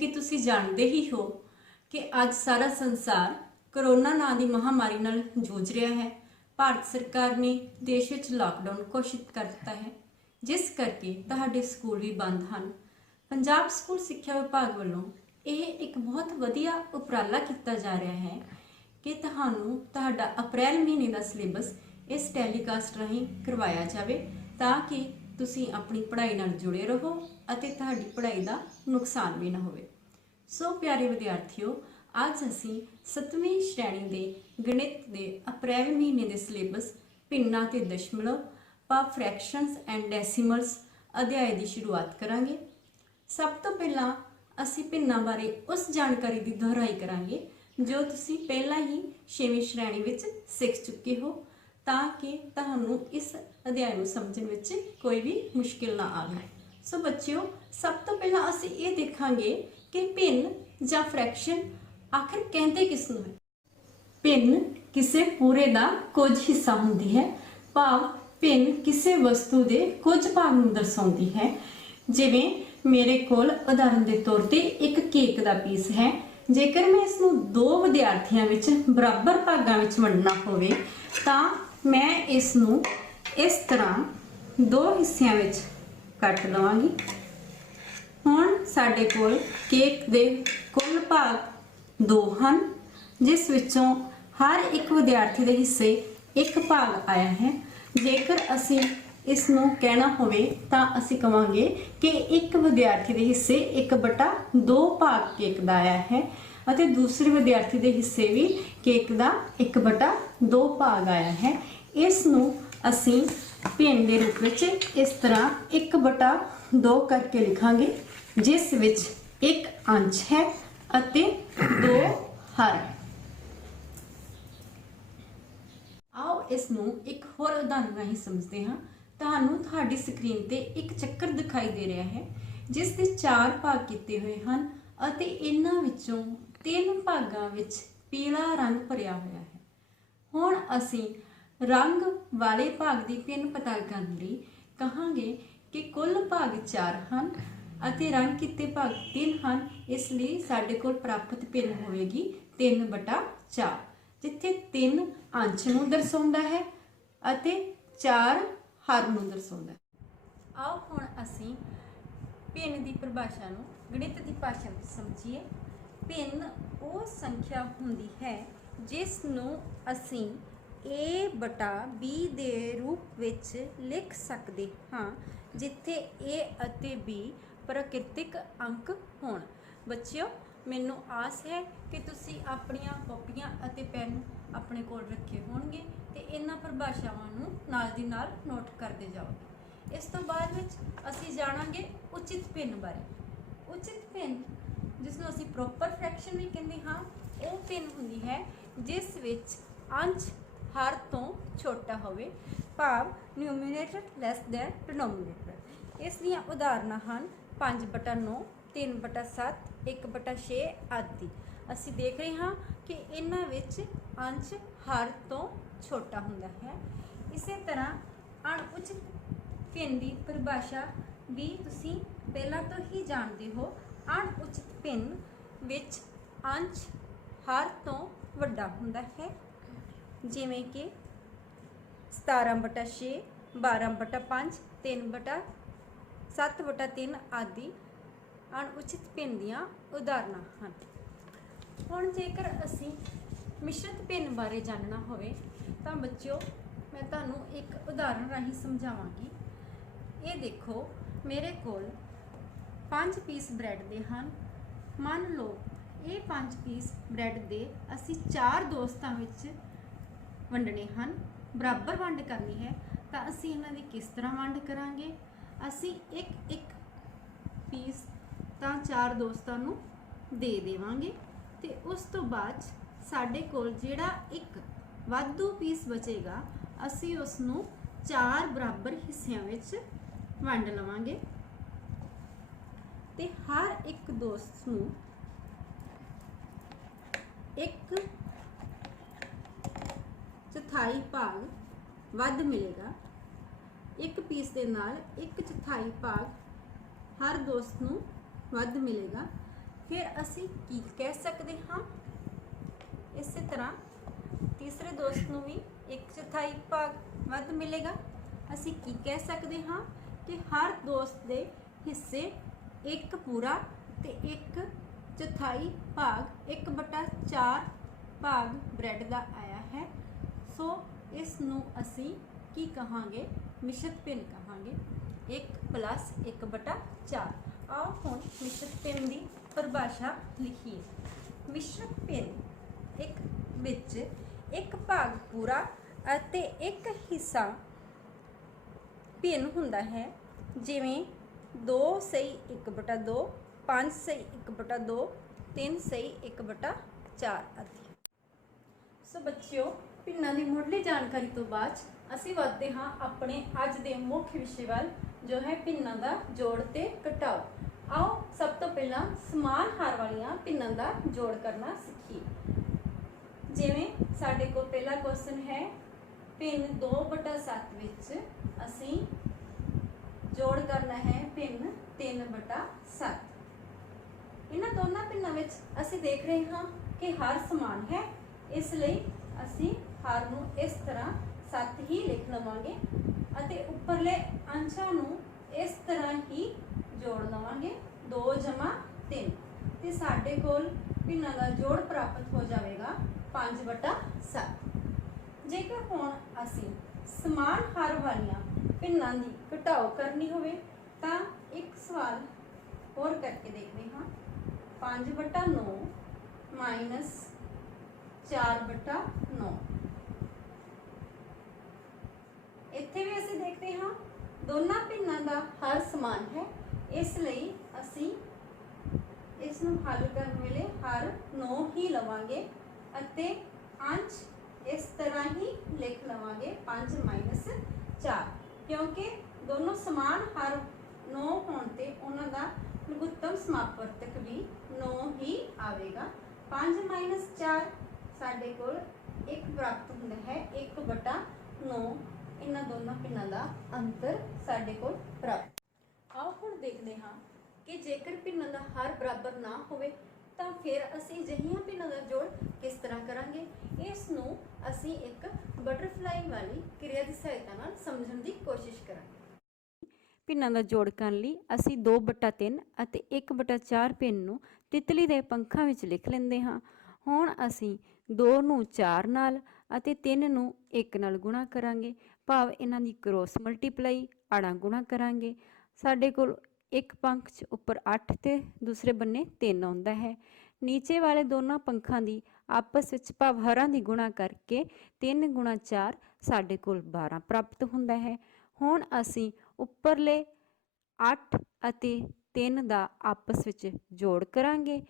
कि तुसी जानते ही हो कि अज सारा संसार करोना नाम की महामारी नाल जूझ रहा है। भारत सरकार ने देश में लॉकडाउन घोषित कर दिता है, जिस करके तुहाडे स्कूल भी बंद हैं। पंजाब स्कूल सिक्ख्या विभाग वालों यह एक बहुत वधिया उपराला किया जा रहा है कि तुहानू तुहाडा अप्रैल महीने का सिलेबस इस टैलीकास्ट राही करवाया जाए ताकि तुसी अपनी पढ़ाई नाल जुड़े रहो अते तुहाडी पढ़ाई का नुकसान भी ना होवे। सो प्यारे विद्यार्थियों, अज असी 7वीं श्रेणी के गणित के अप्रैल महीने के सिलेबस भिन्नां ते दशमलव भाव फ्रैक्शनस एंड डेसीमल्स अध्याय की शुरुआत करांगे। सब तो पहला असी भिन्नां बारे उस जानकारी की दोहराई करांगे जो तुसी पहला ही 6वीं श्रेणी विच सीख चुके हो, ताकि तुहानू इस अध्याय को समझने में कोई भी मुश्किल ना आवे। सो बच्चों, सब तो पहला असी ये देखांगे कि भिन्न या फ्रैक्शन आखिर कहते किसनू है। भिन्न किसी पूरे का कुछ हिस्सा होंदी है, भाव भिन्न किसी वस्तु के कुछ भाग नूं दर्शाउंदी है। जिवें मेरे कोल उदाहरण के तौर पर एक केक का पीस है, जेकर मैं इसनूं दो विद्यार्थियों विच बराबर भागां विच वंडना होवे तां मैं इसनूं इस तरह दो हिस्सों में कट लवांगी। हुण साडे कोल केक दे कुल भाग 2 हैं, जिस विचों हर एक विद्यार्थी के हिस्से एक भाग आया है। जेकर असी इसनूं कहना होवे तां असी कहांगे कि एक विद्यार्थी के हिस्से 1/2 भाग केक का आया है और दूसरे विद्यार्थी के हिस्से भी केक का 1/2 भाग आया है। इसनूं असी भिन्न के रूप में इस तरह 1/2 करके लिखांगे, जिस विच एक अंश है अते 2 हर है। आओ इसनूं एक होर उदाहरण राही समझते हाँ। तुहानू तुहाडी स्क्रीन ते एक चक्कर दिखाई दे रहा है जिसके 4 भाग किए हुए हैं अते इन्हां विचों 3 भागां विच पीला रंग भरिया होया है। हुण असी रंग वाले भाग की भिन्न पता करने लई कहांगे कि कुल भाग 4 हैं अते रंग किते भाग 3 हैं, इसलिए साडे कोल प्राप्त भिन्न होएगी 3/4, जिथे 3 अंश नूं दर्शाउंदा है अते 4 हर नूं दर्शाउंदा है। आओ हुण असी भिन्न की परिभाषा नूं गणित की भाषा में समझिए। भिन्न वो संख्या हुंदी है जिस नूं असी a/b के रूप विच लिख सकते हाँ, जिथे a अते b प्राकृतिक अंक होण। बच्चों, मैनूं आस है कि तुसी अपनियां कॉपियां अते पेन अपने कोल रखे होणगे ते इन्हां परिभाषावां नूं नाल दी नाल नोट करते जाओगे। इस तो बाद विच असी जाणांगे उचित भिन्न बारे। उचित भिन्न जिसनूं असी प्रॉपर फ्रैक्शन भी कहते हाँ, वो भिन्न हुंदी है जिस विच अंश हर तो छोटा होवे, भाव न्यूमिनेटर लैस दैन डिनोमिनेटर। इस दियां उदाहरणां हैं 5/9, 3/7, 1/6 आदि। असी देख रहे हाँ कि इन्हां विच अंश हर तो छोटा हुंदा है। इसे तरह अणउचित भिन्न की परिभाषा भी तुसी पहला तो ही जानते हो। अणउचित भिन्न विच अंश हर तो वड्डा हुंदा है, जिवें कि 17/6, 12/5, 7/3 आदि अणउचित भिन्न दीआं उदाहरणां हैं। हुण जेकर असी मिश्रित भिन्न बारे जानना होवे तां बच्चों, मैं तुहानूं एक उदाहरण राही समझावांगी। ये देखो, मेरे कोल 5 पीस ब्रैड दे हैं। मान लो ये 5 पीस ब्रैड दे असी 4 दोस्तां विच वंडने हैं, बराबर वंड करनी है तो असी इन्हां दी किस तरह वंड करांगे। असी एक पीस तो 4 दोस्तां नूं दे देवांगे ते उस तो बाद साडे कोल जिहड़ा एक वाधू पीस बचेगा असी उसनूं 4 बराबर हिस्सिਆਂ विच वंड लवांगे ते हर एक दोस्त नूं एक चौथाई भाग वध मिलेगा। एक पीस के नाल एक चौथाई भाग हर दोस्त नूं वध मिलेगा। ਫਿਰ ਅਸੀਂ ਕੀ ਕਹਿ ਸਕਦੇ ਹਾਂ? ਇਸੇ ਤਰ੍ਹਾਂ ਤੀਸਰੇ ਦੋਸਤ ਨੂੰ ਵੀ 1/4 ਭਾਗ ਵੱਧ ਮਿਲੇਗਾ। ਅਸੀਂ ਕੀ ਕਹਿ ਸਕਦੇ ਹਾਂ ਕਿ ਹਰ ਦੋਸਤ ਦੇ ਹਿੱਸੇ 1 ਪੂਰਾ ਤੇ 1/4 ਭਾਗ 1/4 ਭਾਗ ਬ੍ਰੈਡ ਦਾ ਆਇਆ ਹੈ। ਸੋ ਇਸ ਨੂੰ ਅਸੀਂ ਕੀ ਕਹਾਂਗੇ? ਮਿਸ਼ਰਤ ਭਿੰਨ ਕਹਾਂਗੇ। 1 + 1/4। ਆਓ ਹੁਣ ਮਿਸ਼ਰਤ ਭਿੰਨ ਦੀ ਪਰਿਭਾਸ਼ਾ ਲਿਖੀਏ। ਮਿਸ਼ਰਤ ਭਿੰਨ ਇੱਕ ਵਿੱਚ 1 ਭਾਗ ਪੂਰਾ ਅਤੇ 1 ਹਿੱਸਾ ਭਿੰਨ ਹੁੰਦਾ ਹੈ, ਜਿਵੇਂ 2 ਸਹੀ 1/2, 5 ਸਹੀ 1/2, 3 ਸਹੀ 1/4 ਆਦਿ। ਸੋ ਬੱਚਿਓ, ਭਿੰਨਾਂ ਦੀ ਮੁੱਢਲੀ ਜਾਣਕਾਰੀ ਤੋਂ ਬਾਅਦ ਅਸੀਂ ਵਧਦੇ ਹਾਂ ਆਪਣੇ ਅੱਜ ਦੇ ਮੁੱਖ ਵਿਸ਼ੇ ਵੱਲ, ਜੋ ਹੈ ਭਿੰਨਾਂ ਦਾ ਜੋੜ ਤੇ ਘਟਾਓ। ਆਓ ਸਭ ਤੋਂ ਪਹਿਲਾਂ ਸਮਾਨ ਹਾਰ ਵਾਲੀਆਂ ਭਿੰਨਾਂ ਦਾ ਜੋੜ ਕਰਨਾ ਸਿੱਖੀਏ। ਜਿਵੇਂ ਸਾਡੇ ਕੋਲ ਪਹਿਲਾ ਕੁਐਸਚਨ ਹੈ, ਭਿੰਨ 2/7 ਵਿੱਚ ਅਸੀਂ ਜੋੜ ਕਰਨਾ ਹੈ ਭਿੰਨ 3/7। ਇਹਨਾਂ ਦੋਨਾਂ ਭਿੰਨਾਂ ਵਿੱਚ ਅਸੀਂ ਦੇਖ ਰਹੇ ਹਾਂ ਕਿ ਹਰ ਸਮਾਨ ਹੈ, ਇਸ ਲਈ ਅਸੀਂ ਹਰ ਨੂੰ ਇਸ ਤਰ੍ਹਾਂ 7 ਹੀ ਲਿਖ ਲਵਾਂਗੇ ਅਤੇ ਉੱਪਰਲੇ ਅੰਸ਼ਾਂ ਨੂੰ ਇਸ ਤਰ੍ਹਾਂ ਹੀ ਜੋੜ ਲਵਾਂਗੇ 2 + 3 ਤੇ ਸਾਡੇ ਕੋਲ ਭਿੰਨਾਂ ਦਾ ਜੋੜ ਪ੍ਰਾਪਤ ਹੋ ਜਾਵੇਗਾ 5/7। ਜੇਕਰ ਹੁਣ ਅਸੀਂ ਸਮਾਨ ਹਰ ਵਾਲੀਆਂ ਭਿੰਨਾਂ ਦੀ ਘਟਾਓ ਕਰਨੀ ਹੋਵੇ ਤਾਂ ਇੱਕ ਸਵਾਲ ਹੋਰ ਕਰਕੇ ਦੇਖਦੇ ਹਾਂ। 5/9 - 4/9। ਇੱਥੇ ਵੀ ਅਸੀਂ ਦੇਖਦੇ ਹਾਂ ਦੋਨਾਂ ਭਿੰਨਾਂ ਦਾ ਹਰ ਸਮਾਨ ਹੈ, ਇਸ ਲਈ ਅਸੀਂ ਇਸ ਨੂੰ ਹੱਲ ਕਰਨ ਵੇਲੇ ਹਰ 9 ਹੀ ਲਵਾਂਗੇ ਅਤੇ ਅੰਸ਼ ਇਸ ਤਰ੍ਹਾਂ ਹੀ ਲਿਖ ਲਵਾਂਗੇ 5 - 4, ਕਿਉਂਕਿ ਦੋਨੋਂ ਸਮਾਨ ਹਰ 9 ਹੋਣ ਤੇ ਉਹਨਾਂ ਦਾ ਲਘੁੱਤਮ ਸਮਾਪਵਰਤਕ ਵੀ 9 ਹੀ ਆਵੇਗਾ। 5 - 4 ਸਾਡੇ ਕੋਲ 1 ਪ੍ਰਾਪਤ ਹੁੰਦਾ ਹੈ 1/9। ਇਹਨਾਂ ਦੋਨਾਂ ਭਿੰਨਾਂ ਦਾ ਅੰਤਰ ਸਾਡੇ ਕੋਲ ਪ੍ਰਾਪਤ। ਆਓ ਹੁਣ ਦੇਖਦੇ ਹਾਂ ਕਿ ਜੇਕਰ ਭਿੰਨਾਂ ਦਾ ਹਰ ਬਰਾਬਰ ਨਾ ਹੋਵੇ ਤਾਂ ਫਿਰ ਅਸੀਂ ਅਜਿਹੀਆਂ ਭਿੰਨਾਂ ਦਾ ਜੋੜ ਕਿਸ ਤਰ੍ਹਾਂ ਕਰਾਂਗੇ? ਇਸ ਨੂੰ ਅਸੀਂ ਇੱਕ ਬਟਰਫਲਾਈ ਵਾਲੀ ਕਿਰਿਆ ਦੀ ਸਹਾਇਤਾ ਨਾਲ ਸਮਝਣ ਦੀ ਕੋਸ਼ਿਸ਼ ਕਰਾਂਗੇ। ਭਿੰਨਾਂ ਦਾ ਜੋੜ ਕਰਨ ਲਈ ਅਸੀਂ 2/3 ਅਤੇ 1/4 ਭਿੰਨ ਨੂੰ ਤਿਤਲੀ ਦੇ ਪੰਖਾਂ ਵਿੱਚ ਲਿਖ ਲੈਂਦੇ ਹਾਂ। ਹੁਣ ਅਸੀਂ 2 ਨੂੰ 4 ਨਾਲ ਅਤੇ 3 ਨੂੰ 1 ਨਾਲ ਗੁਣਾ ਕਰਾਂਗੇ, ਭਾਵ ਇਹਨਾਂ ਦੀ ਕ੍ਰੋਸ ਮਲਟੀਪਲਾਈ ਆੜਾ ਗੁਣਾ ਕਰਾਂਗੇ। ਸਾਡੇ ਕੋਲ ਇੱਕ ਪੰਖ 'ਚ ਉੱਪਰ 8 ਤੇ ਦੂਸਰੇ ਬੰਨੇ 3 ਆਉਂਦਾ ਹੈ। ਨੀਚੇ ਵਾਲੇ ਦੋਨਾਂ ਪੰਖਾਂ ਦੀ ਆਪਸ ਵਿੱਚ ਭਾਵ ਹਰਾਂ ਦੀ ਗੁਣਾ ਕਰਕੇ 3 × 4 ਸਾਡੇ ਕੋਲ 12 ਪ੍ਰਾਪਤ ਹੁੰਦਾ ਹੈ। ਹੁਣ ਅਸੀਂ ਉੱਪਰਲੇ 8 ਅਤੇ 3 ਦਾ ਆਪਸ ਵਿੱਚ ਜੋੜ ਕਰਾਂਗੇ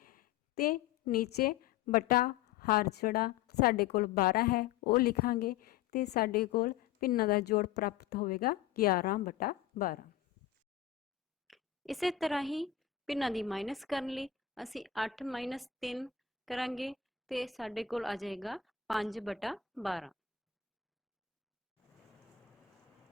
ਤੇ ਨੀਚੇ ਬਟਾ ਹਰ ਜਿਹੜਾ ਸਾਡੇ ਕੋਲ 12 ਹੈ ਉਹ ਲਿਖਾਂਗੇ ਤੇ ਸਾਡੇ ਕੋਲ ਭਿੰਨਾਂ ਦਾ ਜੋੜ ਪ੍ਰਾਪਤ ਹੋਵੇਗਾ 11/12। ਇਸੇ ਤਰ੍ਹਾਂ ਹੀ ਭਿੰਨਾਂ ਦੀ ਮਾਈਨਸ ਕਰਨ ਲਈ ਅਸੀਂ 8 - 3 ਕਰਾਂਗੇ ਤੇ ਸਾਡੇ ਕੋਲ ਆ ਜਾਏਗਾ 5/12।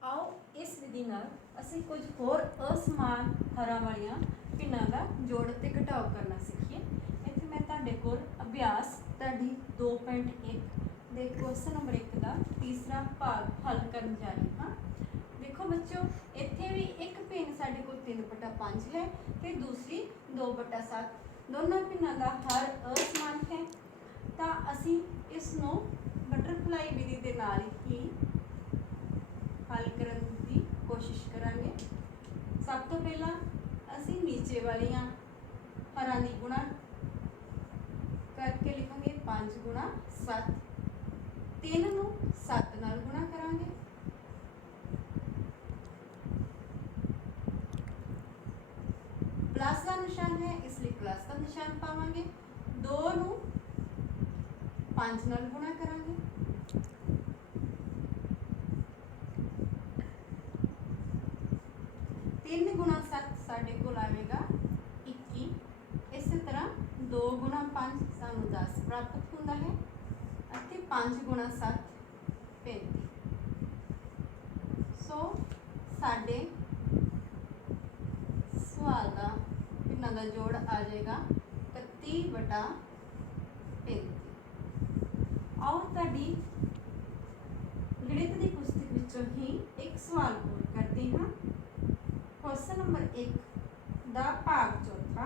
ਆਓ ਇਸ ਵਿਧੀ ਨਾਲ ਅਸੀਂ ਕੁਝ ਹੋਰ ਅਸਮਾਨ ਹਰਾਂ ਵਾਲੀਆਂ ਭਿੰਨਾਂ ਦਾ ਜੋੜ ਤੇ ਘਟਾਓ ਕਰਨਾ ਸਿੱਖੀਏ। ਇੱਥੇ ਮੈਂ ਤੁਹਾਡੇ ਕੋਲ ਅਭਿਆਸ ਤੁਹਾਡੀ 2.1 ਦੇ ਕੁਐਸਚਨ ਨੰਬਰ 1 ਦਾ ਤੀਸਰਾ ਭਾਗ ਹੱਲ ਕਰਨ ਜਾ ਰਹੀ ਹਾਂ। ਦੇਖੋ ਬੱਚਿਓ, ਇੱਥੇ ਵੀ ਇੱਕ ਭਿੰਨ ਸਾਡੇ ਕੋਲ 3/5 ਹੈ ਤੇ ਦੂਸਰੀ 2/7। ਦੋਨਾਂ ਭਿੰਨਾਂ ਦਾ ਹਰ ਅਸਮਾਨ ਹੈ ਤਾਂ ਅਸੀਂ ਇਸ ਨੂੰ ਬਟਰਫਲਾਈ ਵਿਧੀ ਦੇ ਨਾਲ ਹੀ ਹੱਲ ਕਰਨ ਦੀ ਕੋਸ਼ਿਸ਼ ਕਰਾਂਗੇ। ਸਭ ਤੋਂ ਪਹਿਲਾਂ ਅਸੀਂ ਨੀਚੇ ਵਾਲੀਆਂ ਹਰਾਂ ਦੀ ਗੁਣਾ ਕਰਕੇ ਲਿਖਾਂਗੇ 5 × 7। 3 ਨੂੰ 7 ਨਾਲ ਗੁਣਾ ਕਰਾਂਗੇ। ਪਲੱਸ ਦਾ ਨਿਸ਼ਾਨ ਹੈ, ਇਸ ਲਈ ਪਲੱਸ ਦਾ ਨਿਸ਼ਾਨ ਪਾਵਾਂਗੇ। 2 ਨੂੰ 5 ਨਾਲ ਗੁਣਾ ਕਰਾਂਗੇ। 3 × 7 ਸਾਡੇ ਕੋਲ ਆਵੇਗਾ 21। ਇਸੇ ਤਰ੍ਹਾਂ 2 × 5 ਸਾਨੂੰ 10 ਪ੍ਰਾਪਤ ਹੁੰਦਾ ਹੈ ਅਤੇ 5 × 7 35। ਸੋ ਸਾਡੇ ਸਵਾਲ ਦਾ ਭਿੰਨਾਂ ਦਾ ਜੋੜ ਆ ਜਾਏਗਾ 21/35। आओ तुहाडी गणित की पुस्तक विचों ही एक सवाल पूर करते हैं। क्वेश्चन नंबर 1 दा भाग चौथा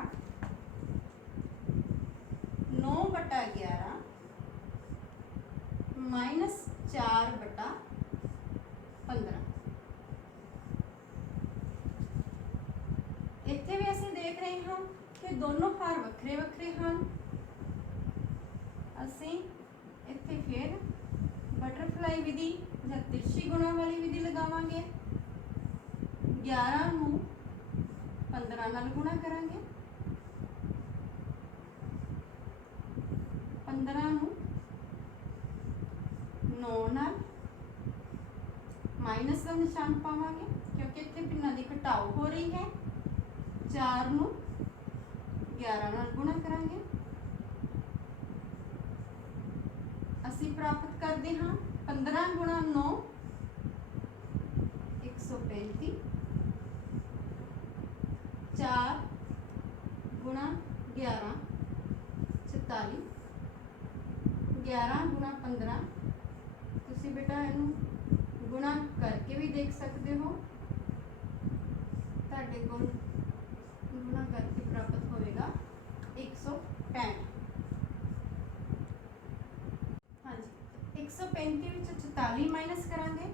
9/11 -4/15। इत्थे भी असीं देख रहे हैं कि दोनों हार वक्रे वक्रे हैं। असीं इत्थे फिर बटरफ्लाई विधि या तिरछी गुणा वाली विधि लगावांगे। 11 नूं 15 नाल गुणा करांगे, 15 नूं 9 नाल माइनस का निशान पावांगे क्योंकि इत्थे भिन्नां दी घटाओ हो रही है। 4 नूं 11 नाल गुणा करांगे, असीं प्राप्त करते हाँ 15 गुणा 9 135, 4 गुणा 11 44, 11 गुणा 15 तुसीं बेटा इनू गुणा करके भी देख सकते हो। तुहाडे कोल गुणा करके प्राप्त होएगा 165। हाँ जी 135 विच 44 माइनस करांगे,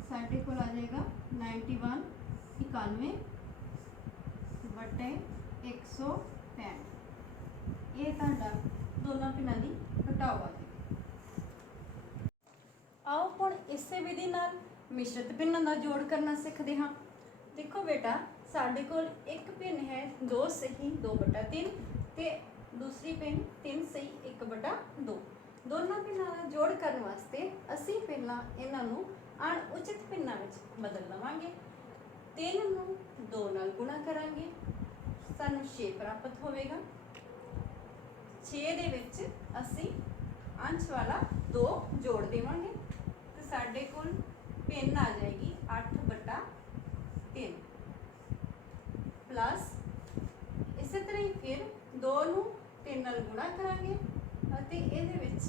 साडे कोल आ जाएगा 91 91/165। ये तुहाडा दोनों भिन्नां दी घटाओ आ जाएगी। आओ हुण इसे विधि नाल मिश्रित भिन्नां दा जोड़ करना सीखते हाँ। देखो बेटा साडे कोल एक भिन्न है 2 सही 2/3 ते दूसरी भिन्न 3 सही 1/2। दोनों भिन्नां दा जोड़ करने वास्ते असीं पहलां इन्हां नूं अणउचित भिन्नां विच बदल लवांगे। 3 नूं 2 नाल गुणा करांगे, सानूं 6 प्राप्त होवेगा। 6 दे विच असीं अंश वाला 2 जोड़ देवांगे तो साडे कोल भिन्न आ जाएगी 8/3 प्लस इस तरह ही फिर 2 नूं 3 नाल गुणा करांगे अते इहदे विच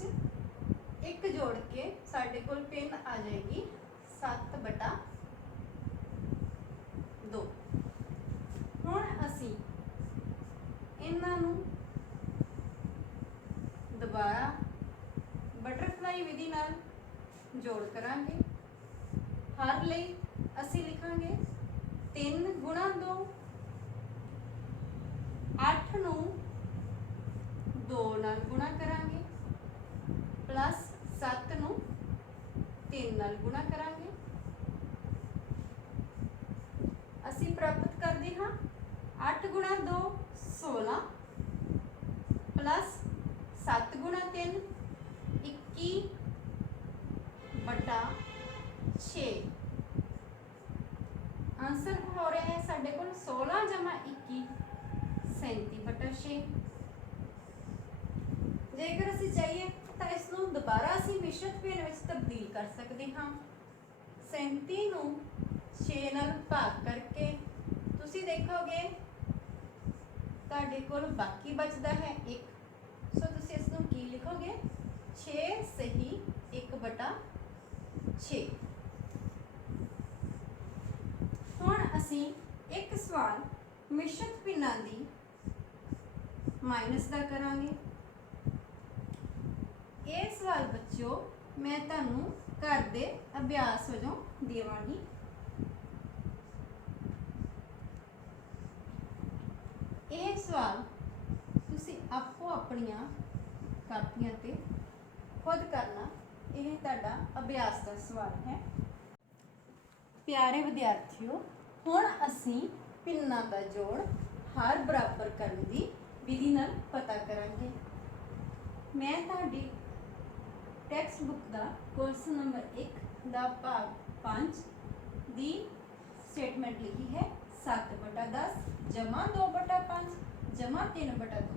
1 जोड़ के साडे कोल भिन्न आ जाएगी 7/2। हुण असीं इन्हां नूं दोबारा बटरफ्लाई विधि नाल जोड़ करांगे। हर लई असीं लिखांगे 3 गुणा 2, 8 नूं 2 नाल गुणा करांगे प्लस 7 नूं 3 नाल गुणा करांगे। असीं प्राप्त करते हाँ 8 गुणा 2 16 प्लस 7 गुणा 3 21/6। आंसर हो रहा है साडे कोल 16 जमा 21 37/6। जेकर असीं चाहिए तो इसनूं दोबारा असीं मिश्रित भिन्न विच तब्दील कर सकते हाँ। 37 नूं 6 नाल भाग करके तुसीं देखोगे तुहाडे कोल बाकी बचदा है 1, सो तुसीं इसनूं की लिखोगे 6 सही 1/6। हुण असीं एक सवाल मिश्रित भिन्नां दी माइनस दा करांगे। ये सवाल बच्चों मैं तुहानूं घर दे अभ्यास वजों देवांगी। ये सवाल तुसीं आपो अपनियां कापियां ते खुद करना, यह तुहाडा अभ्यास का सवाल है। प्यारे विद्यार्थियों हुण असीं भिन्नां दा जोड़ हर बराबर करने की विधि नाल पता करांगे। मैं तुहाडी टैक्सट बुक का क्वेश्चन नंबर 1 दा भाग 5 दी स्टेटमेंट लिखी है 7/10 जमा 2/5 जमा 3/2।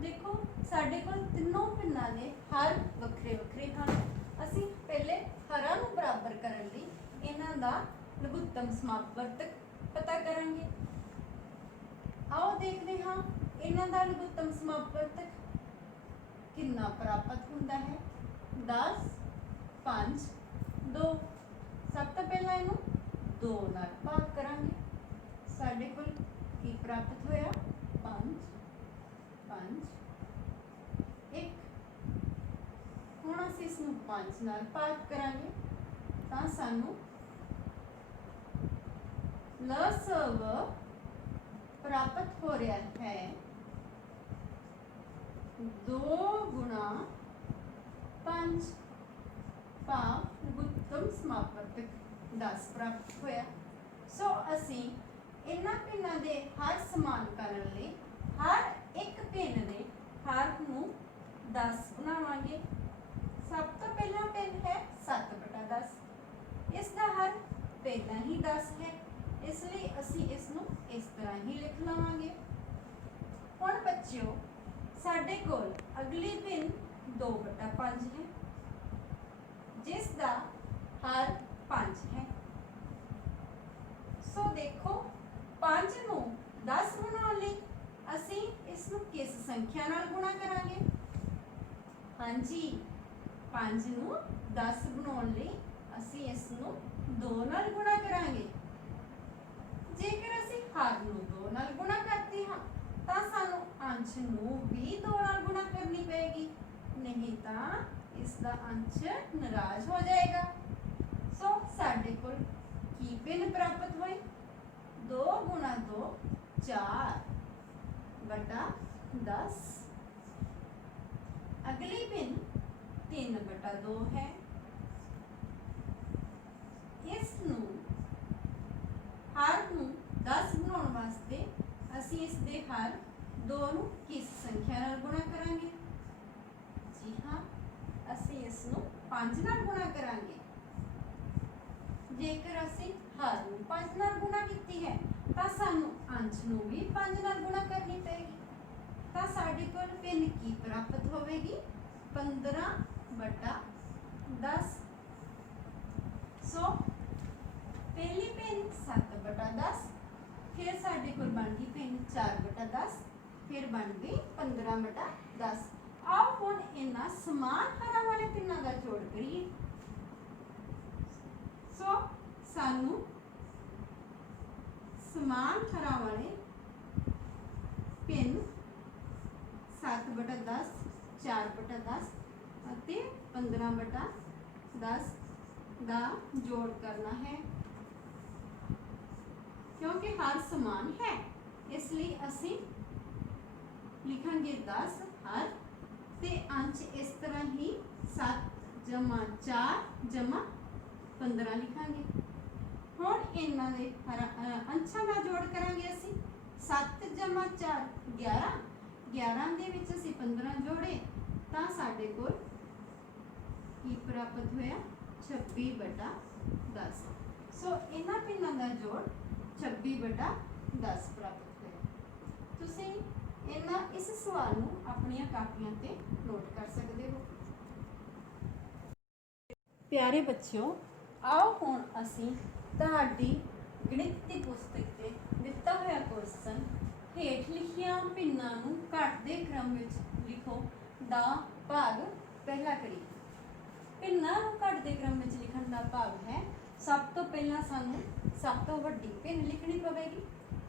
देखो साडे कोल तीनों भिन्नां दे हर वक्रे वक्रे हैं। असीं पहले हरां नूं बराबर करन लई इन्हां दा लघुत्तम समापवर्तक पता करांगे। आओ देखते हाँ इन्हां दा लघुत्तम समापवर्तक कितना प्राप्त हुंदा है? 10 5 2। सब तो पहला इनू 2 नाल भाग करांगे। साडे कोल की प्राप्त होया? 5 5 1। हुण असीं इसनूं 5 नाल भाग करांगे तां सानूं लसव प्राप्त हो रहा है 2 गुणा 5 भाव लघुत्तम समापवर्तक 10 प्राप्त होया। सो असी इन्हां भिन्नां दे हर समान करन लई हर एक भिन्न दे हर नूं 10 बनावांगे। सब तो पहला भिन्न है 7/10। इसका हर पहला ही 10 है, इसलिए असी इसनूं इस तरह ही लिख लवांगे। हुण बच्चों साडे कोल अगली भिन्न 2/5 है जिसका हर 5 है। सो देखो 5 नूं 10 बनाउण लई असी इसनूं किस संख्या नाल गुणा करांगे? हाँ जी, 5 नूं 10 बनाउण लई असी इसनूं 2 नाल गुणा करांगे। जेकर असी हर नूं 2 नाल गुणा करते हां तां सानूं अंश नूं भी 2 नाल गुणा करनी पेगी, नहीं तां इसका अंश नाराज हो जाएगा। सो साडे कोल की भिन्न प्राप्त हुई? 2 गुणा 2 4/10। अगली भिन्न 3/2 है। इसनूं हर नूं 10 बनाउण वास्ते असी इस दे हर 2 नूं किस संख्या नाल गुणा करांगे? जी हाँ, असी इसनूं 5 नाल गुणा करांगे। जेकर असी हर नूं 5 नाल गुणा कीती है तां सानूं अंश नूं भी 5 नाल गुणा करनी पेगी। तां साडे कोल भिन्न की प्राप्त होवेगी? 15/10। सो पहली भिन्न 7/10, फिर साडे कोल बन गई भिन्न 4/10, फिर बन गई 15/10। आओ हुण इन्हां समान हरां वाले भिन्नां दा जोड़ करिए। सो सानू समान हरां वाले भिन्न 7/10, 4/10 ਅਤੇ 15/10 ਦਾ जोड़ करना है। क्योंकि हर समान है इसलिए असी लिखांगे 10 हर ते अंश इस तरह ही 7 जमा 4 जमा 15 लिखांगे। हुण इन्हां दे अंशां दा जोड़ करांगे असी। 7 जमा 4 11, 11 दे विच असी 15 जोड़े तां साडे कोल की प्राप्त होया? 26/10। सो इन्हां भिन्नां दा जोड़ 26/10 प्राप्त होया। तुसीं इस सवाल नूं अपणियां कापियां ते नोट कर सकदे हो। प्यारे बच्चों, आओ हुण असीं तुहाडी गणित दी पुस्तक ते दित्ता होया क्वेश्चन हेठ लिखियां भिन्नां नूं घटदे क्रम विच लिखो दा भाग पहला करिए। भिन्नां नूं घटदे क्रम विच लिखण दा भाग है सब तो पहला सानूं सब तो वड्डी भिन्न लिखनी पवेगी,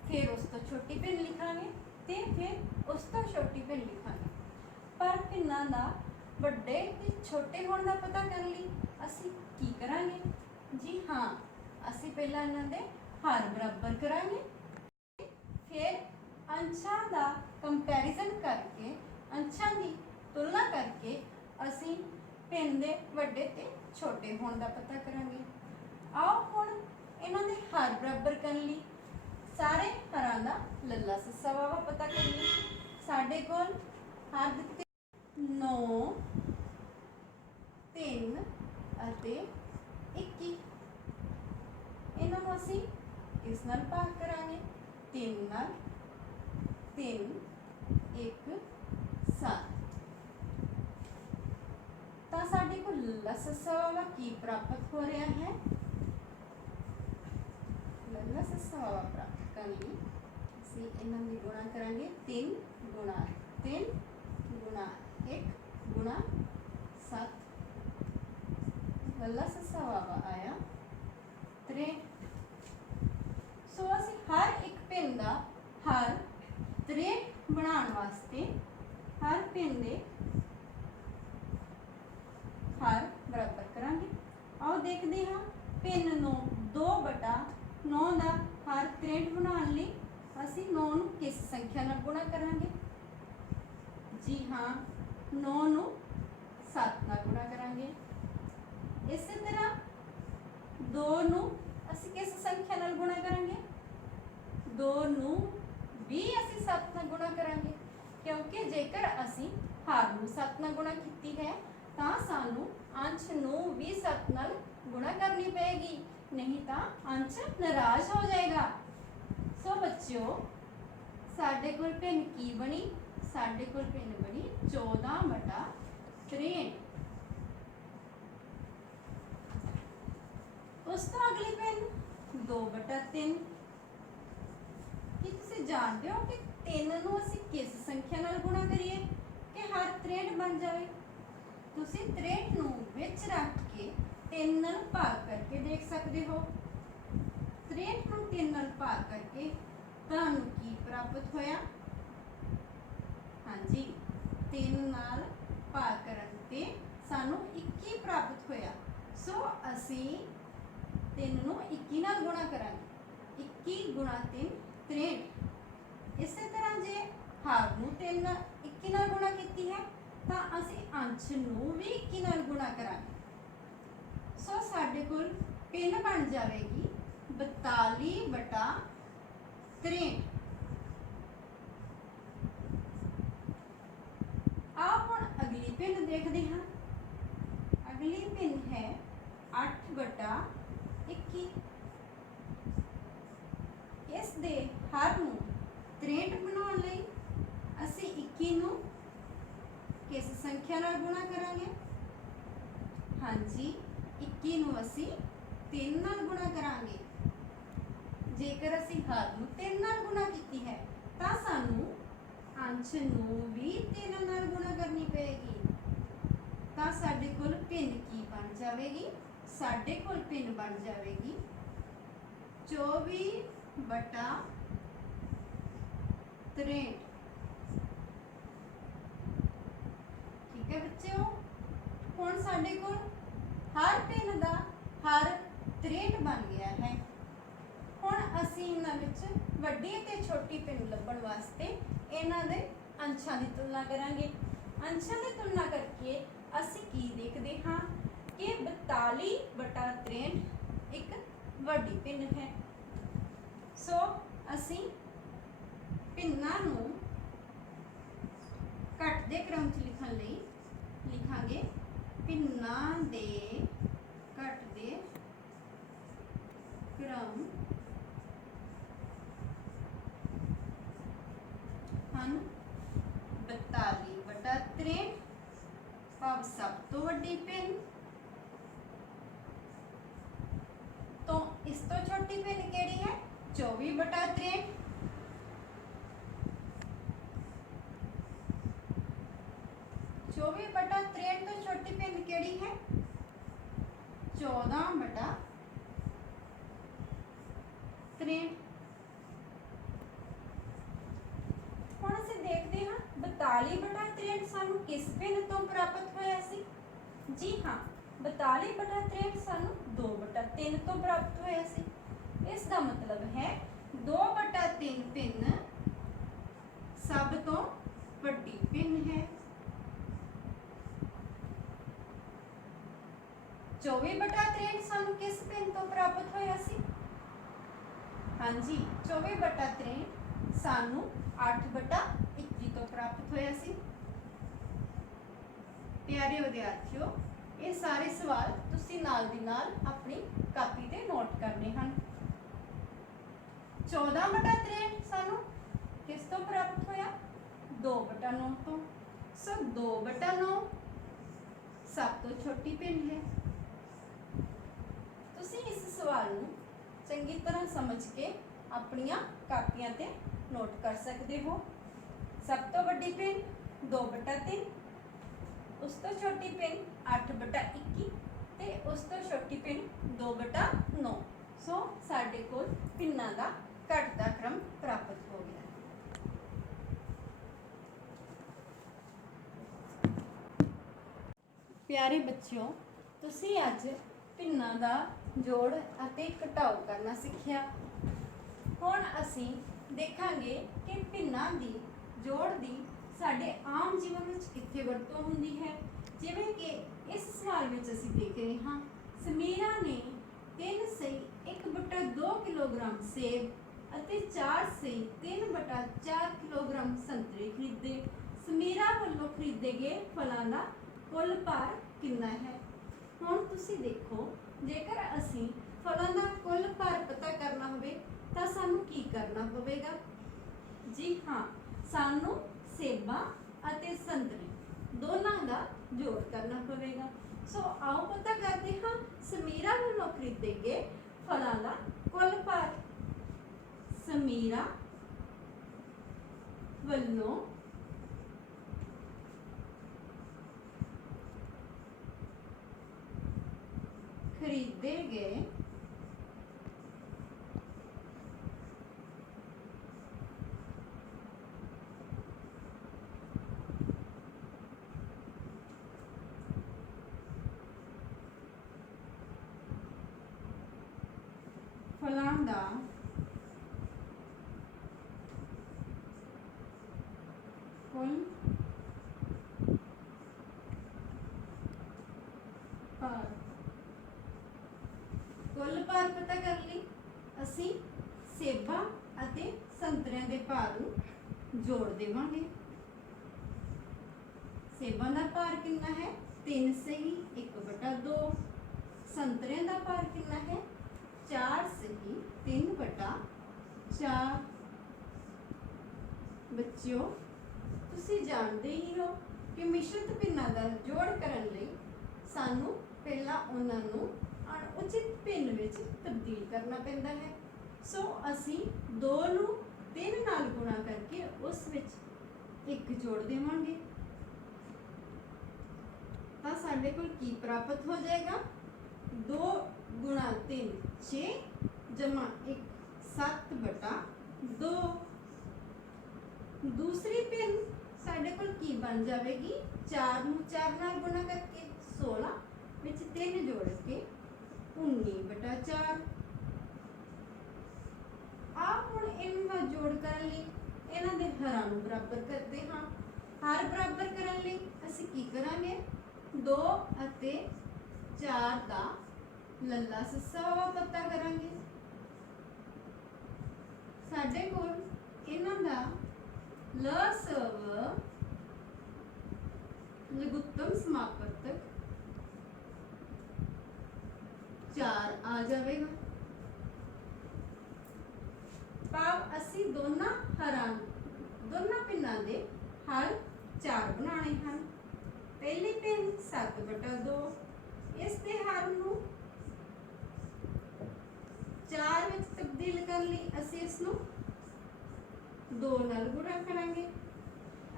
फिर उस तो छोटी भिन्न लिखांगे ते फिर उस तो छोटी भिन्न लिखांगे। पर भिन्नां दा वड्डे ते छोटे होण दा पता करन लई असीं की करांगे? जी हाँ, असीं पहलां इन्हां दे हर बराबर करांगे, फिर अंशां दा कंपैरिजन करके अंशां दी तुलना करके असीं भिन्न दे वड्डे ते छोटे होण दा पता करांगे। आओ हुण इन्हां दे हर बराबर करन लई सारे हरां दा लल्ला सस्सा वावा पता करिए। साडे कोल हर दित्ते 9 3 ਅਤੇ 21। इन्हां नूं असीं किस नाल भाग करांगे? 3 नाल। 3 1 7। ਤਾਂ ਸਾਡੇ ਕੋਲ ਲੱਲਾ ਸੱਸਾ ਵਾਲਾ ਕੀ ਪ੍ਰਾਪਤ ਹੋ ਰਿਹਾ ਹੈ? ਲੱਲਾ ਸੱਸਾ ਵਾਲਾ ਪ੍ਰਾਪਤ ਕਰਨ ਲਈ ਅਸੀਂ ਇਹਨਾਂ ਦੀ गुणा करांगे 3 गुणा 3 गुणा 1 गुणा 7 लला ससा वावा आया 63। सो असी हर एक पिन का हर 63 बनाने वास्ते हर पिन दे हर बराबर करांगे। आओ देखते हाँ पिन 9 2/9 का हर 63 बनाने लई असी 9 नूं किस संख्या नाल गुणा करांगे? जी हाँ 9 नूं 7 नाल गुणा करांगे। इस तरह 2 नूं असी किस संख्या नाल गुणा करांगे? 2 नूं भी असी 7 नाल गुणा करांगे, क्योंकि जेकर असी हर नूं 7 नाल गुणा कीती है तां सानू अंश नूं भी 7 नाल गुणा करनी पएगी, नहीं तो अंश नाराज हो जाएगा। सो बच्चों साडे कोल पिन की बनी? साडे कोल पिन बनी 14/63। उस तो अगली पिन 2/3। कि तुसीं जानते हो कि 3 नूं असीं किस संख्या नाल गुणा करिए कि हर 63 बन जाए? तुसीं 63 नूं विच रख के 3 नाल भाग करके देख सकते हो। 63 नूं 3 नाल भाग करके तुहानूं की प्राप्त होया? हाँ जी 3 नाल भाग करन ते सानूं 21 प्राप्त होया। सो असीं 3 नूं 21 नाल गुणा करांगे। 21 गुणा 3 63। इस तरह जे हर नूं 3 नाल 21 नाल गुणा कीती है तां असीं अंश नूं भी 21 नाल गुणा करांगे। सो साडे कोल पिन बन जाएगी 42/63। आओ हुण अगली पिन देखते हैं। अगली पिन है 8/21। इस दे हर नूं 63 बनाउण लई असीं 21 नूं किस संख्या नाल गुणा करांगे? हाँ जी 21 नूं असीं 3 नाल गुणा करांगे। जेकर असीं हर नूं 3 नाल गुणा कीती है तां सानूं अंश नूं भी 3 नाल गुणा करनी पएगी। तां साडे कोल पिन की बन जाएगी? साडे कोल पिन बन जाएगी 24/63। ठीक है बच्चों, हुण साडे कोल हर पिन दा हर 63 बन गया है। हुण असीं इन्हां विच वड्डी ते छोटी पिन लभण वास्ते इन्हां दे अंशां दी तुलना करांगे। अंशां दी तुलना करके असीं की देखदे हां कि 42/63 एक वड्डी पिन है। सो असीं पिन्नां नूं घटदे क्रम च लिखण लई लिखांगे पिन्नां दे घटदे क्रम ਹਨ 42/63 ਭਾਵ ਸਭ ਤੋਂ ਵੱਡੀ ਪਿੰਨ तो इस तो छोटी पिन केड़ी है 24/63। 24/63 तो छोटी पिन केड़ी है 14/63। ਹੁਣ ਅਸੀਂ ਦੇਖਦੇ ਹਾਂ 42/63 ਸਾਨੂੰ किस पिन तो प्राप्त होया सी? जी हाँ 42/63 सानू 2/3 तो प्राप्त होया सी। इसका मतलब है 2/3 पिन सब तो वड्डी पिन है। 24/63 सानू किस पिन तो प्राप्त होया सी? हाँ जी 24/63 सानू 8/21 तो प्राप्त होया सी। प्यारे विद्यार्थियों ये सारे सवाल तुसी नाल दी नाल अपनी कापी ते नोट करने हैं। 14/63 सानू किस तो प्राप्त होया 2/9 तो। सो 2/9 सब तो छोटी पिन है। तुसी इस सवाल नू चंगी तरह समझ के अपनियां कापियां ते ਨੋਟ ਕਰ ਸਕਦੇ ਹੋ। ਸਭ ਤੋਂ ਵੱਡੀ ਪਿੰਨ 2/3, ਉਸ ਤੋਂ ਛੋਟੀ ਪਿੰਨ 8/21 ਤੇ ਉਸ ਤੋਂ ਛੋਟੀ ਪਿੰਨ 2/9। ਸੋ ਸਾਡੇ ਕੋਲ ਪਿੰਨਾਂ ਦਾ ਘਟਦਾ ਕ੍ਰਮ ਪ੍ਰਾਪਤ ਹੋ ਗਿਆ। ਪਿਆਰੇ ਬੱਚਿਓ, ਤੁਸੀਂ ਅੱਜ ਪਿੰਨਾਂ ਦਾ ਜੋੜ ਅਤੇ ਘਟਾਓ ਕਰਨਾ ਸਿੱਖਿਆ। ਹੁਣ ਅਸੀਂ ਦੇਖਾਂਗੇ ਕਿ ਪਿੰਨਾਂ ਦੀ ਜੋੜ ਦੀ ਸਾਡੇ ਆਮ ਜੀਵਨ ਵਿੱਚ ਕਿੱਥੇ ਵਰਤੋਂ ਹੁੰਦੀ ਹੈ। ਜਿਵੇਂ ਕਿ ਇਸ ਸਵਾਲ ਵਿੱਚ ਅਸੀਂ ਦੇਖ ਰਹੇ ਹਾਂ, ਸਮੀਰਾ ਨੇ 3 ਸਹੀ 1/2 ਕਿਲੋਗ੍ਰਾਮ ਸੇਬ ਅਤੇ 4 ਸਹੀ 3/4 ਕਿਲੋਗ੍ਰਾਮ ਸੰਤਰੇ ਖਰੀਦੇ। ਸਮੀਰਾ ਵੱਲੋਂ ਖਰੀਦੇ ਗਏ ਫਲਾਂ ਦਾ ਕੁੱਲ ਭਾਰ ਕਿੰਨਾ ਹੈ। ਹੁਣ ਤੁਸੀਂ ਦੇਖੋ, ਜੇਕਰ ਅਸੀਂ ਫਲਾਂ ਦਾ ਕੁੱਲ ਭਾਰ ਪਤਾ ਕਰਨਾ ਹੋਵੇ ਤਾਂ ਸਾਨੂੰ ਕੀ ਕਰਨਾ ਪਵੇਗਾ? ਜੀ ਹਾਂ, ਸਾਨੂੰ ਸੇਬਾਂ ਅਤੇ ਸੰਤਰੇ ਦੋਨਾਂ ਦਾ ਜੋੜ ਕਰਨਾ ਪਵੇਗਾ। ਸੋ ਆਓ ਪਤਾ ਕਰਦੇ ਹਾਂ ਸਮੀਰਾ ਵੱਲੋਂ ਖਰੀਦੇ ਗਏ ਫਲਾਂ ਦਾ ਕੁੱਲ ਭਾਰ। ਸਮੀਰਾ ਵੱਲੋਂ ਖਰੀਦੇ ਗਏ ਫਲਾਂ ਦਾ ਕੁੱਲ ਭਾਰ। ਕੁੱਲ ਭਾਰ ਪਤਾ ਕਰ ਲਈ ਅਸੀਂ ਸੇਬਾਂ ਅਤੇ ਸੰਤਰਿਆਂ ਦੇ ਭਾਰ ਨੂੰ ਜੋੜ ਦੇਵਾਂਗੇ। ਸੇਬਾਂ ਦਾ ਭਾਰ ਕਿੰਨਾ ਹੈ? 3 ਸਹੀ 1/2। ਸੰਤਰਿਆਂ ਦਾ ਭਾਰ ਕਿੰਨਾ ਹੈ? 4 ਸਹੀ 3/4। ਬੱਚਿਓ, ਤੁਸੀਂ ਜਾਣਦੇ ਹੀ ਹੋ ਕਿ ਮਿਸ਼ਰਤ ਪਿੰਨਾਂ ਦਾ ਜੋੜ ਕਰਨ ਲਈ ਸਾਨੂੰ ਪਹਿਲਾਂ ਉਹਨਾਂ ਨੂੰ ਅਣਉਚਿਤ ਪਿੰਨ ਵਿੱਚ ਤਬਦੀਲ ਕਰਨਾ ਪੈਂਦਾ ਹੈ। ਸੋ ਅਸੀਂ 2 ਨੂੰ 3 ਨਾਲ ਗੁਣਾ ਕਰਕੇ ਉਸ ਵਿੱਚ 1 ਜੋੜ ਦੇਵਾਂਗੇ ਤਾਂ ਸਾਡੇ ਕੋਲ ਕੀ ਪ੍ਰਾਪਤ ਹੋ ਜਾਏਗਾ? 2 ਗੁਣਾ 3 6 ਜਮਾ 1 7/2। ਦੂਸਰੀ ਪਿੰਨ ਸਾਡੇ ਕੋਲ ਕੀ ਬਣ ਜਾਵੇਗੀ? 4 ਨੂੰ 4 ਨਾਲ ਗੁਣਾ ਕਰਕੇ 16 ਵਿੱਚ 3 ਜੋੜ ਕੇ 19/4। ਆਪ ਹੁਣ ਇਹਨਾਂ ਦਾ ਜੋੜ ਕਰਨ ਲਈ ਇਹਨਾਂ ਦੇ ਹਰਾਂ ਨੂੰ ਬਰਾਬਰ ਕਰਦੇ ਹਾਂ। ਹਰ ਬਰਾਬਰ ਕਰਨ ਲਈ ਅਸੀਂ ਕੀ ਕਰਾਂਗੇ? 2 ਅਤੇ 4 ਦਾ ਲੱਲਾ ਸੱਸਾ ਪਤਾ ਕਰਾਂਗੇ। ਸਾਡੇ ਕੋਲ ਇਹਨਾਂ ਦਾ ਲਸਵ ਲਘੁੱਤਮ ਸਮਾਪਕ 4 ਆ ਜਾਵੇਗਾ। ਭਾਵ ਅਸੀਂ ਦੋਨਾਂ ਪਿੰਨਾਂ ਦੇ ਹਰ 4 ਬਣਾਉਣੇ ਹਨ। ਪਹਿਲੀ ਪਿੰਨ 7/2, ਇਸ ਦੇ ਹਰ ਨੂੰ 4 ਵਿੱਚ ਤਬਦੀਲ ਕਰਨ ਲਈ ਅਸੀਂ ਇਸ ਨੂੰ 2 ਨਾਲ ਗੁਣਾ ਕਰਾਂਗੇ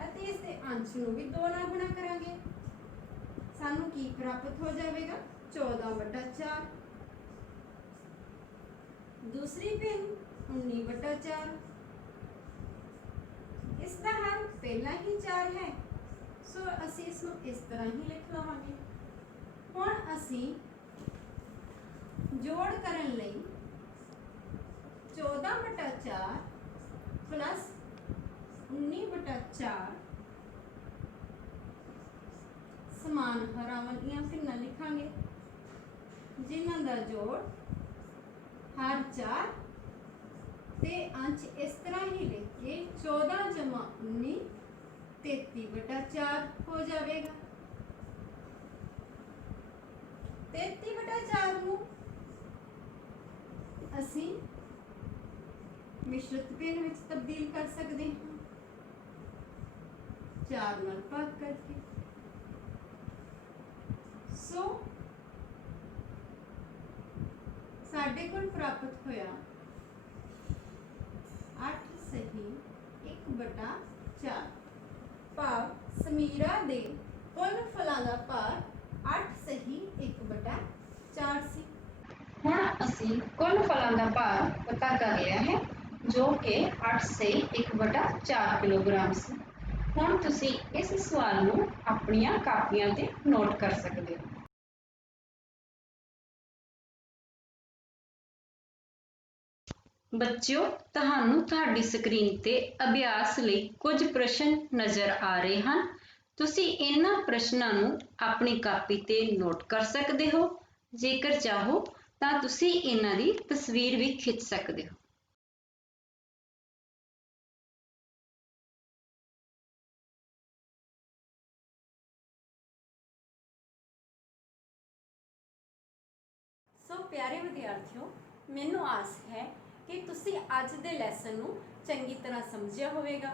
ਅਤੇ ਇਸ ਦੇ ਅੰਸ਼ ਨੂੰ ਵੀ 2 ਨਾਲ ਗੁਣਾ ਕਰਾਂਗੇ। ਸਾਨੂੰ ਕੀ ਪ੍ਰਾਪਤ ਹੋ ਜਾਵੇਗਾ? 14/4। ਦੂਸਰੀ ਪਿੰਨ 19/4। ਇਸ ਦਾ ਹਰ ਪਹਿਲਾਂ ਹੀ 4 ਹੈ, ਸੋ ਅਸੀਂ ਇਸ ਨੂੰ ਇਸ ਤਰ੍ਹਾਂ ਹੀ ਲਿਖ ਲਵਾਂਗੇ। ਹੁਣ ਅਸੀਂ ਜੋੜ ਕਰਨ ਲਈ 14/4 ਪਲੱਸ 19/4 ਸਮਾਨ ਹਰਾਂ ਵਾਲੀਆਂ ਪਿੰਨਾਂ ਲਿਖਾਂਗੇ, ਜਿਨ੍ਹਾਂ ਦਾ ਜੋੜ ਹਰ 4 ਤੇ ਅੰਸ਼ ਇਸ ਤਰ੍ਹਾਂ ਹੀ ਲਿਖ ਕੇ 14 ਜਮਾ 19 33/4 ਹੋ ਜਾਵੇਗਾ। 33/4 ਨੂੰ ਅਸੀਂ ਮਿਸ਼ਰਤ ਪਿੰਨ ਵਿੱਚ ਤਬਦੀਲ ਕਰ ਸਕਦੇ ਹਾਂ 4 ਨਾਲ ਭਾਗ ਕਰਕੇ। ਸੋ ਸਾਡੇ ਕੋਲ ਪ੍ਰਾਪਤ ਹੋਇਆ 8 ਸਹੀ 1/4 ਭਾਵ ਸਮੀਰਾ ਦੇ ਕੁੱਲ ਫਲਾਂ ਦਾ ਭਾਰ 8 ਸਹੀ 1/4 ਸੀ। ਹੁਣ ਅਸੀਂ ਕੁੱਲ ਫਲਾਂ ਦਾ ਭਾਰ ਪਤਾ ਕਰ ਲਿਆ ਹੈ ਜੋ ਕਿ 8 ਸਹੀ 1/4 ਕਿਲੋਗ੍ਰਾਮ ਸੀ। ਹੁਣ ਤੁਸੀਂ ਇਸ ਸਵਾਲ ਨੂੰ ਆਪਣੀਆਂ ਕਾਪੀਆਂ ਤੇ ਨੋਟ ਕਰ ਸਕਦੇ ਹੋ। ਬੱਚਿਓ, ਤੁਹਾਨੂੰ ਤੁਹਾਡੀ ਸਕਰੀਨ ਤੇ ਅਭਿਆਸ ਲਈ ਕੁਝ ਪ੍ਰਸ਼ਨ ਨਜ਼ਰ ਆ ਰਹੇ ਹਨ। ਤੁਸੀਂ ਇਹਨਾਂ ਪ੍ਰਸ਼ਨਾਂ ਨੂੰ ਆਪਣੀ ਕਾਪੀ ਤੇ ਨੋਟ ਕਰ ਸਕਦੇ ਹੋ। ਜੇਕਰ ਚਾਹੋ ਤਾਂ ਤੁਸੀਂ ਇਹਨਾਂ ਦੀ ਤਸਵੀਰ ਵੀ ਖਿੱਚ ਸਕਦੇ ਹੋ। ਸੋ ਪਿਆਰੇ ਵਿਦਿਆਰਥੀਓ, ਮੈਨੂੰ ਆਸ ਹੈ ਕਿ ਤੁਸੀਂ ਅੱਜ ਦੇ ਲੈਸਨ ਨੂੰ ਚੰਗੀ ਤਰ੍ਹਾਂ ਸਮਝਿਆ ਹੋਵੇਗਾ।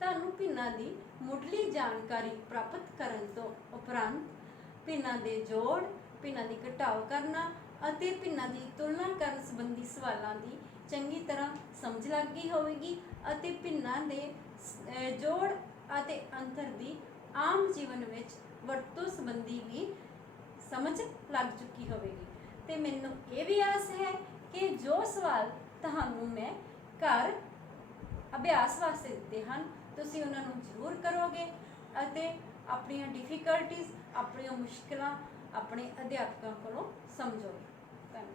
ਤੁਹਾਨੂੰ ਭਿੰਨਾਂ ਦੀ ਮੁੱਢਲੀ ਜਾਣਕਾਰੀ ਪ੍ਰਾਪਤ ਕਰਨ ਤੋਂ ਉਪਰੰਤ ਭਿੰਨਾਂ ਦੇ ਜੋੜ, ਭਿੰਨਾਂ ਦੀ ਘਟਾਓ ਕਰਨਾ ਅਤੇ ਭਿੰਨਾਂ ਦੀ ਤੁਲਨਾ ਕਰਨ ਸੰਬੰਧੀ ਸਵਾਲਾਂ ਦੀ ਚੰਗੀ ਤਰ੍ਹਾਂ ਸਮਝ ਲੱਗ ਗਈ ਹੋਵੇਗੀ ਅਤੇ ਭਿੰਨਾਂ ਦੇ ਜੋੜ ਅਤੇ ਅੰਤਰ ਦੀ ਆਮ ਜੀਵਨ ਵਿੱਚ ਵਰਤੋਂ ਸੰਬੰਧੀ ਵੀ ਸਮਝ ਲੱਗ ਚੁੱਕੀ ਹੋਵੇਗੀ। ਤੇ ਮੈਨੂੰ ਇਹ ਵੀ ਆਸ ਹੈ ਕਿ ਜੋ ਸਵਾਲ ਤੁਹਾਨੂੰ ਮੈਂ ਘਰ ਅਭਿਆਸ ਵਾਸਤੇ ਦਿੱਤੇ ਹਨ, ਤੁਸੀਂ ਉਹਨਾਂ ਨੂੰ ਜ਼ਰੂਰ ਕਰੋਗੇ ਅਤੇ ਆਪਣੀਆਂ ਡਿਫਿਕਲਟੀਜ਼, ਆਪਣੀਆਂ ਮੁਸ਼ਕਿਲਾਂ ਆਪਣੇ ਅਧਿਆਪਕਾਂ ਕੋਲੋਂ ਸਮਝੋਗੇ। ਧੰਨਵਾਦ।